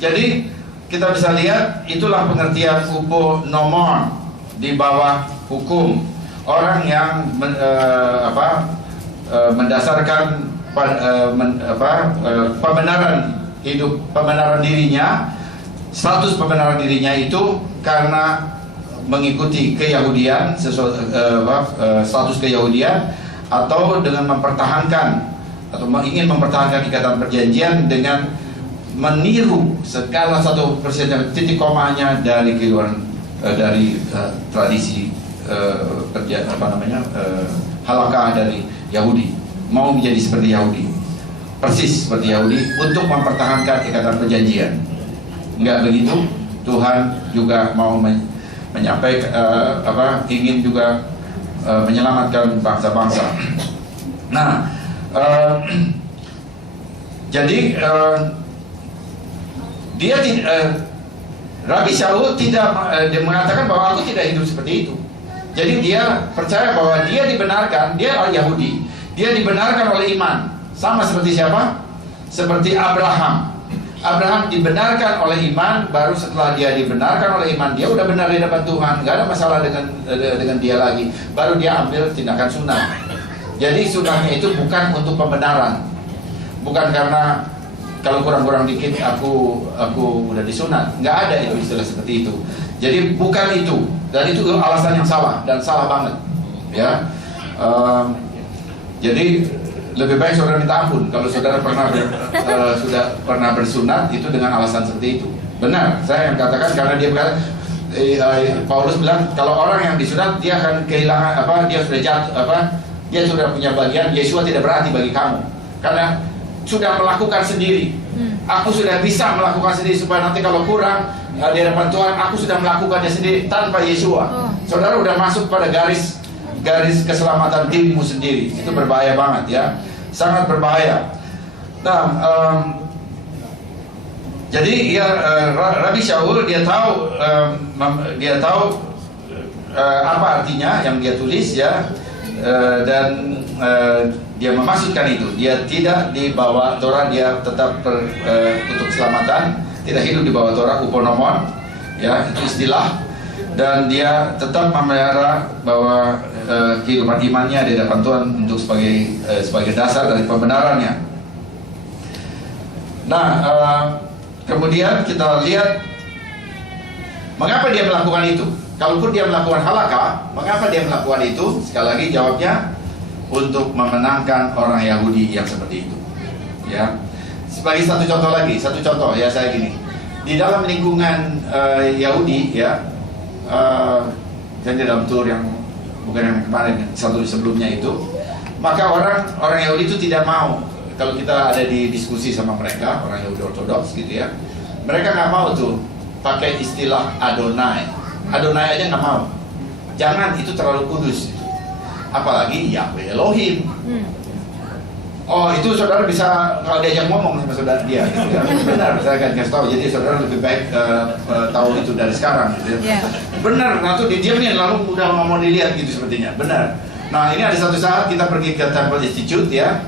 Jadi kita bisa lihat itulah pengertian uponomon, di bawah hukum. Orang yang mendasarkan pembenaran hidup, pembenaran dirinya, status pembenaran dirinya itu karena mengikuti keyahudian, status keyahudian, atau dengan mempertahankan atau ingin mempertahankan ikatan perjanjian dengan meniru segala satu persen titik komanya dari keluaran dari tradisi halakah dari Yahudi, mau menjadi seperti Yahudi, persis seperti Yahudi untuk mempertahankan ikatan perjanjian. Enggak begitu, Tuhan juga mau menyampaikan ingin juga menyelamatkan bangsa-bangsa. Nah, jadi dia Rabi Shaul tidak dia mengatakan bahwa aku tidak hidup seperti itu. Jadi dia percaya bahwa dia dibenarkan, dia orang Yahudi, dia dibenarkan oleh iman. Sama seperti siapa? Seperti Abraham. Abraham dibenarkan oleh iman, baru setelah dia dibenarkan oleh iman, dia udah benar di depan Tuhan, nggak ada masalah dengan dia lagi. Baru dia ambil tindakan sunat. Jadi sunatnya itu bukan untuk pembenaran, bukan karena kalau kurang-kurang dikit aku udah disunat. Nggak ada itu istilah seperti itu. Jadi bukan itu, dan itu alasan yang salah dan salah banget, ya. Jadi lebih baik saudara minta ampun kalau saudara sudah pernah bersunat itu dengan alasan seperti itu. Benar, saya yang katakan karena dia berkata, Paulus bilang kalau orang yang disunat dia akan kehilangan dia sudah dia sudah punya bagian. Yesua tidak berarti bagi kamu karena sudah melakukan sendiri. Aku sudah bisa melakukan sendiri supaya nanti kalau kurang di hadapan Tuhan aku sudah melakukannya sendiri tanpa Yesua. Saudara sudah masuk pada garis keselamatan dirimu sendiri. Itu berbahaya banget, ya, sangat berbahaya. Nah, jadi ya Rabi Shaul dia tahu apa artinya yang dia tulis, ya, dan dia memaksudkan itu. Dia tidak di bawah Torah, dia tetap untuk keselamatan tidak hidup di bawah Torah, uponomon, ya, itu istilah. Dan dia tetap memelihara bahwa kehidupan imannya di hadapan Tuhan untuk sebagai dasar dari pembenarannya. Nah, kemudian kita lihat mengapa dia melakukan itu. Kalaupun dia melakukan halakah, mengapa dia melakukan itu? Sekali lagi jawabnya untuk memenangkan orang Yahudi yang seperti itu, ya. Sebagai satu contoh ya, saya gini, di dalam lingkungan Yahudi, ya, saya di dalam tour yang bukan yang kemarin, satu sebelumnya itu, maka orang Yahudi itu tidak mau kalau kita ada di diskusi sama mereka, orang Yahudi Ortodoks gitu, ya, mereka nggak mau tuh pakai istilah Adonai aja nggak mau. Jangan, itu terlalu kudus, apalagi Yahweh Elohim. Oh, itu saudara bisa kalau diajak ngomong sama saudara dia, gitu, ya. Benar, saya akan kasih tahu. Jadi saudara lebih baik tahu itu dari sekarang, gitu, ya. Benar, nah tuh didiamin lalu udah mau dilihat gitu sepertinya. Benar. Nah, ini ada satu saat kita pergi ke Temple Institute, ya.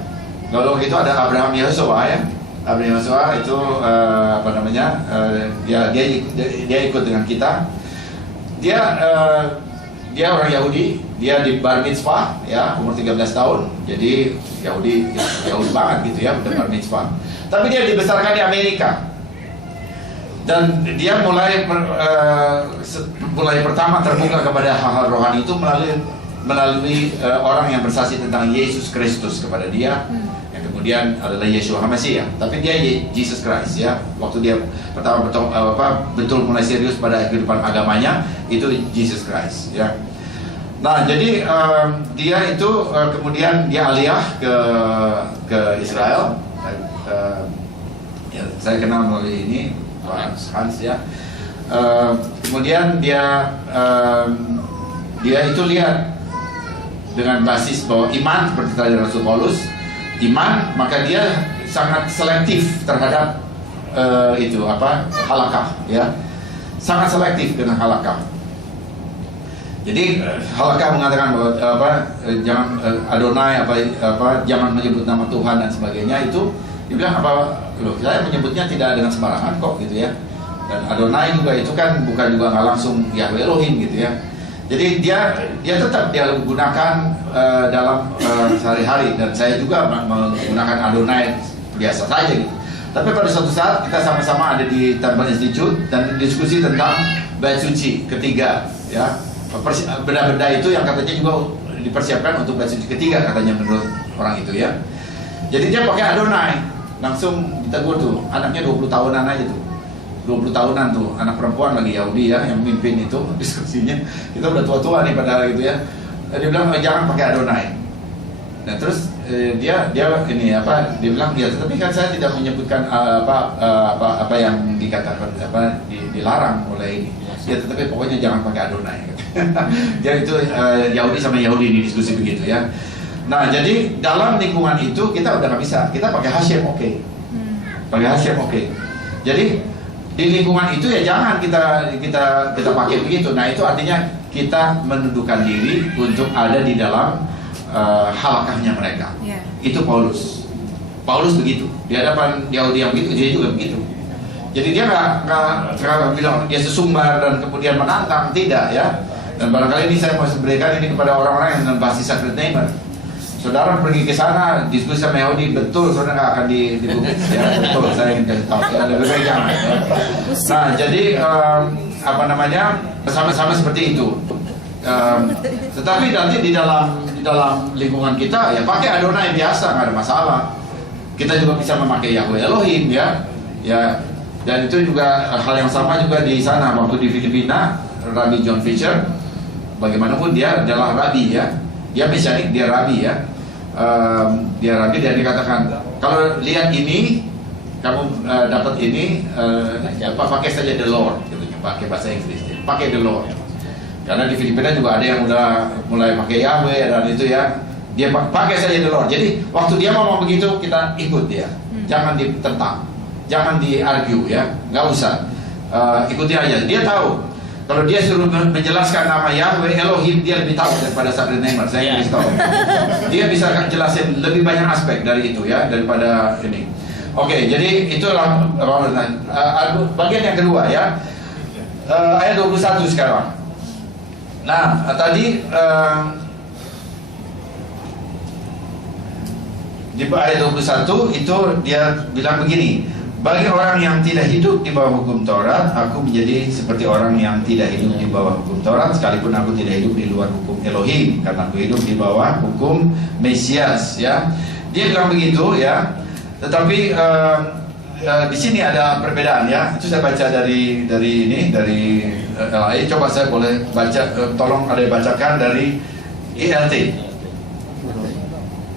Kalau itu ada Abraham Yahosua, ya. Abraham Yahosua itu dia ikut dengan kita. Dia orang Yahudi, dia di bar mitzvah, ya, umur 13 tahun. Jadi Yahudi banget gitu, ya, udah bar mitzvah. Tapi dia dibesarkan di Amerika. Dan dia mulai pertama terbuka kepada hal-hal rohani itu melalui orang yang bersaksi tentang Yesus Kristus kepada dia. Yang kemudian adalah Yeshua HaMashiach. Tapi dia Jesus Christ, ya. Waktu dia pertama betul mulai serius pada kehidupan agamanya, itu Jesus Christ, ya. Nah, jadi dia itu kemudian dia aliyah ke Israel. Ya, saya kenal melalui ini Pak Hans, ya. Kemudian dia itu lihat dengan basis bahwa iman seperti tadi Rasul Paulus, iman, maka dia sangat selektif terhadap halakah, ya, sangat selektif dengan halakah. Jadi halakah mengatakan bahwa jangan Adonai jangan menyebut nama Tuhan dan sebagainya, itu dibilang loh, saya menyebutnya tidak dengan sembarangan kok gitu ya. Dan Adonai juga itu kan bukan juga nggak langsung Yahweh Elohim gitu ya. Jadi dia tetap dia gunakan dalam sehari-hari, dan saya juga menggunakan Adonai biasa saja gitu. Tapi pada suatu saat kita sama-sama ada di Temple Institute dan diskusi tentang bait suci ketiga ya. Benda-benda itu yang katanya juga dipersiapkan untuk bait suci ketiga katanya menurut orang itu ya. Jadi dia pakai Adonai, langsung ditegur tuh, anaknya 20 tahunan aja tuh. 20 tahunan tuh, anak perempuan lagi Yahudi ya, yang memimpin itu diskusinya. Kita udah tua-tua nih padahal gitu ya. Dia bilang jangan pakai Adonai. Nah terus dia ini apa? Dia bilang ya, tapi kan saya tidak menyebutkan apa yang dikatakan dilarang oleh ini. Ya tetapi pokoknya jangan pakai Adonai. Dia itu Yahudi sama Yahudi ini diskusi begitu ya. Nah jadi dalam lingkungan itu kita udah nggak bisa. Kita pakai Hashem oke. Pakai Hashem oke. Jadi di lingkungan itu ya jangan kita pakai begitu. Nah itu artinya kita menundukkan diri untuk ada di dalam halakahnya mereka. Itu Paulus begitu di hadapan Yahudi yang begitu, dia juga begitu. Jadi dia nggak bilang dia sesumbar dan kemudian menantang, tidak ya. Dan barangkali ini saya mau berikan ini kepada orang-orang yang dengan basis sacred neighbor. Saudara pergi ke sana diskusi sama Yahudi, betul saudara nggak akan dibungkus ya, betul saya ingin kasih tahu ya, lebih baik jangan ya. Nah jadi apa namanya bersama-sama seperti itu. Tetapi nanti di dalam lingkungan kita ya pakai Adonai biasa, nggak ada masalah. Kita juga bisa memakai Yahweh Elohim ya, dan itu juga hal yang sama juga di sana waktu di Filipina. Rabbi John Fisher, bagaimanapun dia adalah rabi ya, dia mesianik, dia rabi ya. Dia rabi dan dikatakan kalau lihat ini kamu dapat ini pakai saja the Lord gitu, pakai bahasa Inggris, pakai the Lord. Karena di Filipina juga ada yang udah mulai pakai Yahweh dan itu ya, dia pakai saja the Lord. Jadi waktu dia ngomong begitu kita ikut dia, jangan ditentang, jangan di-argue ya, nggak usah, ikuti aja. Dia tahu kalau dia suruh menjelaskan nama Yahweh Elohim, dia lebih tahu daripada sacred neighbor. Saya ingin tahu. Dia bisa jelasin lebih banyak aspek dari itu ya, daripada ini. Oke, jadi itulah bagian yang kedua ya. Ayat 21 sekarang. Nah, tadi di ayat 21 itu dia bilang begini. Bagi orang yang tidak hidup di bawah hukum Taurat, aku menjadi seperti orang yang tidak hidup di bawah hukum Taurat, sekalipun aku tidak hidup di luar hukum Elohim, karena aku hidup di bawah hukum Mesias. Ya, dia bilang begitu ya. Tetapi di sini ada perbedaan ya. Itu saya baca dari LAI. Coba saya boleh baca, tolong ada bacakan dari ILT.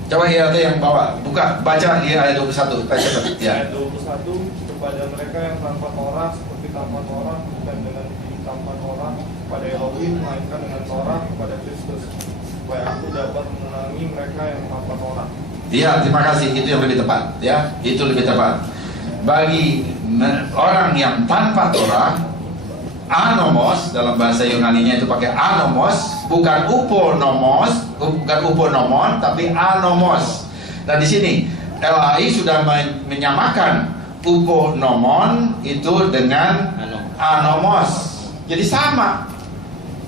Coba ILT yang bawa, buka, baca di ayat 21 supaya cepat ya. Ayat 21, kepada mereka yang tanpa Torah seperti tanpa Torah, dan dengan tanpa Torah pada Elohim, melainkan dengan Torah kepada Kristus, supaya aku dapat menenangi mereka yang tanpa Torah. Iya, terima kasih, itu yang lebih tepat ya, itu lebih tepat. Bagi orang yang tanpa Torah, anomos, dalam bahasa Yunaninya itu pakai anomos, bukan uponomos, bukan uponomon, tapi anomos. Nah di sini LAI sudah menyamakan uponomon itu dengan anomos, jadi sama.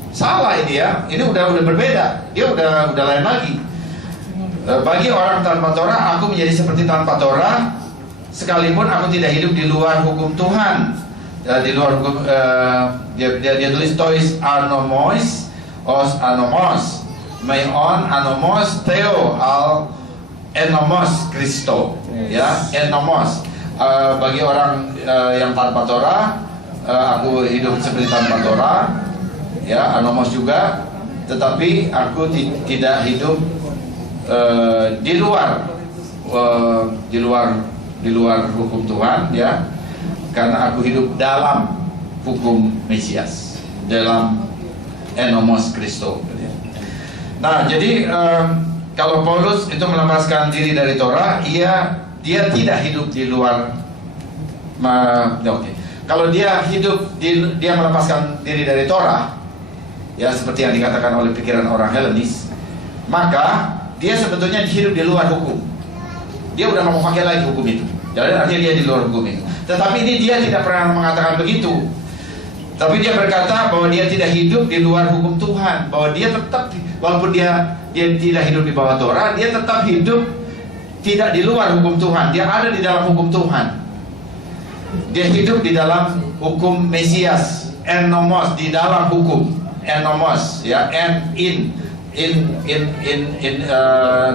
Salah ini ya, ini udah berbeda, dia udah lain lagi. Bagi orang tanpa Torah, aku menjadi seperti tanpa Torah, sekalipun aku tidak hidup di luar hukum Tuhan. Di luar hukum, dia tulis tois anomos, os anomos, meion anomos, theo al enomos Kristo, ya enomos. Bagi orang yang tanpa Torah, aku hidup seperti tanpa Torah, ya anomos juga. Tetapi aku tidak hidup di luar hukum Tuhan, ya. Karena aku hidup dalam hukum Mesias, dalam enomos Kristo. Nah, jadi kalau Paulus itu melepaskan diri dari Torah, dia tidak hidup di luar. Kalau dia hidup dia melepaskan diri dari Torah, ya seperti yang dikatakan oleh pikiran orang Helenis, maka dia sebetulnya hidup di luar hukum. Dia udah nggak mau pakai lagi hukum itu. Jadi artinya dia di luar hukum itu. Tetapi ini dia tidak pernah mengatakan begitu. Tapi dia berkata bahwa dia tidak hidup di luar hukum Tuhan, bahwa dia tetap, walaupun dia tidak hidup di bawah Torah, dia tetap hidup tidak di luar hukum Tuhan. Dia ada di dalam hukum Tuhan. Dia hidup di dalam hukum Mesias, enomos, di dalam hukum enomos, ya,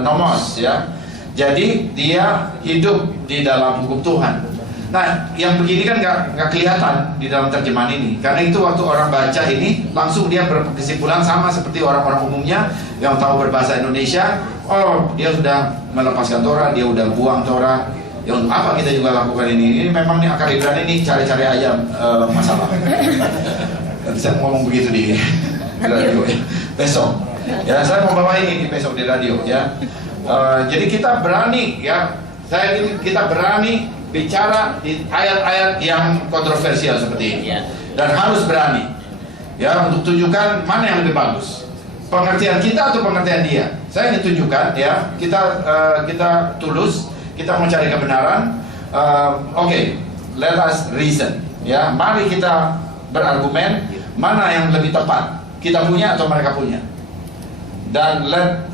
nomos, ya. Jadi dia hidup di dalam hukum Tuhan. Nah, yang begini kan nggak kelihatan di dalam terjemahan ini. Karena itu waktu orang baca ini, langsung dia berkesimpulan sama seperti orang-orang umumnya yang tahu berbahasa Indonesia. Oh, dia sudah melepaskan Torah, dia udah buang Torah. Ya untuk apa kita juga lakukan ini? Ini memang nih akar Ibrani ini cari-cari aja masalah. Saya ngomong begitu di radio ya. Besok. Ya, saya mau bawa ini besok di radio ya. Jadi kita berani ya. Kita berani bicara di ayat-ayat yang kontroversial seperti ini, dan harus berani ya untuk tunjukkan mana yang lebih bagus, pengertian kita atau pengertian dia. Saya ingin tunjukkan ya, kita tulus, kita mencari kebenaran. Oke, let us reason ya, mari kita berargumen mana yang lebih tepat, kita punya atau mereka punya, dan let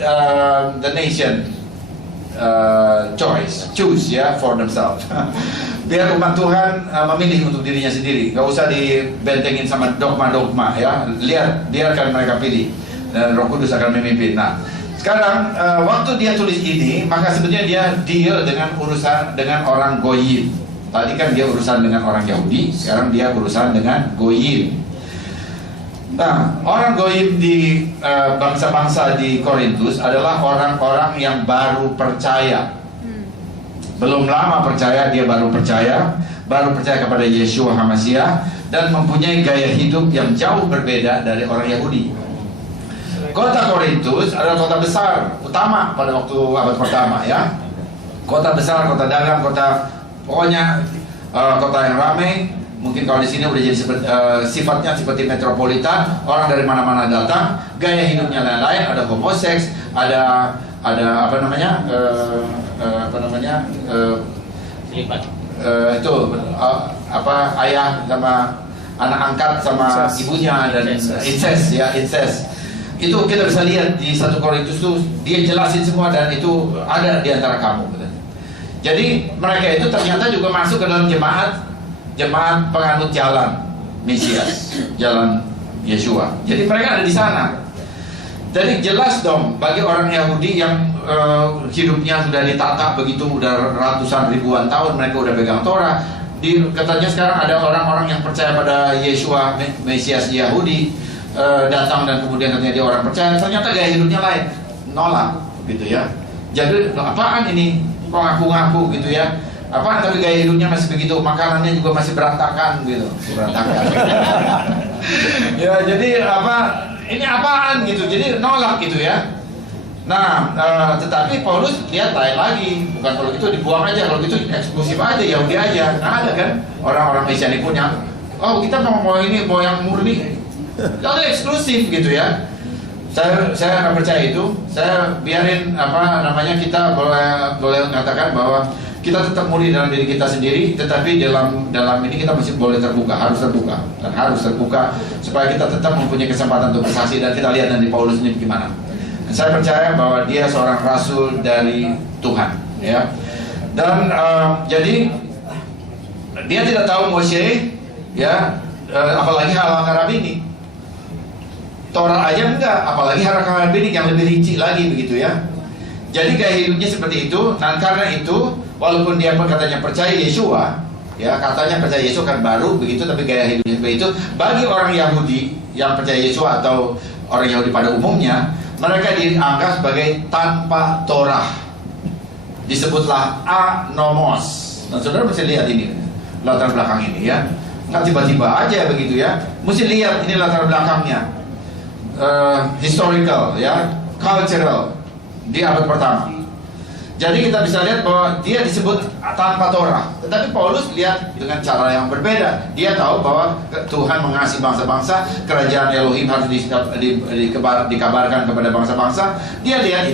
the nation choose ya for themselves. Biar umat Tuhan memilih untuk dirinya sendiri, gak usah dibentengin sama dogma-dogma ya. Biarkan mereka pilih, dan Roh Kudus akan memimpin. Nah, sekarang waktu dia tulis ini, maka sebetulnya dia deal dengan urusan dengan orang Goyim. Tadi kan dia urusan dengan orang Yahudi, sekarang dia urusan dengan Goyim. Nah, orang Goyim di bangsa-bangsa di Korintus adalah orang-orang yang baru percaya. Belum lama percaya, dia baru percaya kepada Yeshua HaMashiach, dan mempunyai gaya hidup yang jauh berbeda dari orang Yahudi. Kota Korintus adalah kota besar, utama pada waktu abad pertama ya. Kota besar, kota dagang, pokoknya kota yang ramai. Mungkin kalau di sini udah jadi sifatnya seperti metropolitan, orang dari mana-mana datang, gaya hidupnya lain-lain, ada homoseks, ada apa namanya, itu ayah sama anak angkat sama ibunya, dan incest ya, incest. Itu kita bisa lihat di 1 Korintus tuh dia jelasin semua, dan itu ada di antara kamu. Jadi mereka itu ternyata juga masuk ke dalam jemaat penganut jalan Mesias, jalan Yeshua. Jadi mereka ada di sana. Jadi jelas dong bagi orang Yahudi yang hidupnya sudah ditata begitu, udah ratusan ribuan tahun mereka udah pegang Torah. Katanya sekarang ada orang-orang yang percaya pada Yeshua Mesias Yahudi datang, dan kemudian katanya dia orang percaya, ternyata gaya hidupnya lain, nolak gitu ya. Jadi apaan ini, kok ngaku-ngaku gitu ya. Apaan, tapi gaya hidupnya masih begitu, makanannya juga masih berantakan gitu, berantakan. Ya, jadi ini apaan gitu, jadi nolak gitu ya. Nah, tetapi Paulus lihat lain lagi, bukan kalau gitu dibuang aja, kalau gitu eksklusif aja, Yahudi aja. Nah, ada kan orang-orang Mesiani pun yang, oh kita mau ini, mau yang murni, kalau eksklusif gitu ya. Saya nggak percaya itu. Saya biarin kita boleh mengatakan bahwa kita tetap murni dalam diri kita sendiri, tetapi dalam ini kita masih boleh terbuka, harus terbuka supaya kita tetap mempunyai kesempatan untuk bersaksi, dan kita lihat nanti Paulus ini bagaimana. Saya percaya bahwa dia seorang rasul dari Tuhan, ya. Dan jadi dia tidak tahu Moshe, ya, apalagi hal-hal rabbini. Torah aja enggak, apalagi hal-hal rabbini yang lebih rinci lagi begitu ya. Jadi gaya hidupnya seperti itu, dan karena itu walaupun dia katanya percaya Yeshua, ya katanya percaya Yesus kan baru begitu, tapi gaya hidupnya seperti itu. Bagi orang Yahudi yang percaya Yeshua atau orang Yahudi pada umumnya, mereka dianggap sebagai tanpa Torah. Disebutlah anomos. Nah, saudara mesti lihat ini latar belakang ini ya. Nggak tiba-tiba aja begitu ya. Mesti lihat ini latar belakangnya. Historical ya, cultural di abad pertama. Jadi kita bisa lihat bahwa dia disebut tanpa Torah. Tetapi Paulus lihat dengan cara yang berbeda. Dia tahu bahwa Tuhan mengasihi bangsa-bangsa, kerajaan Elohim harus dikabarkan kepada bangsa-bangsa. Dia lihat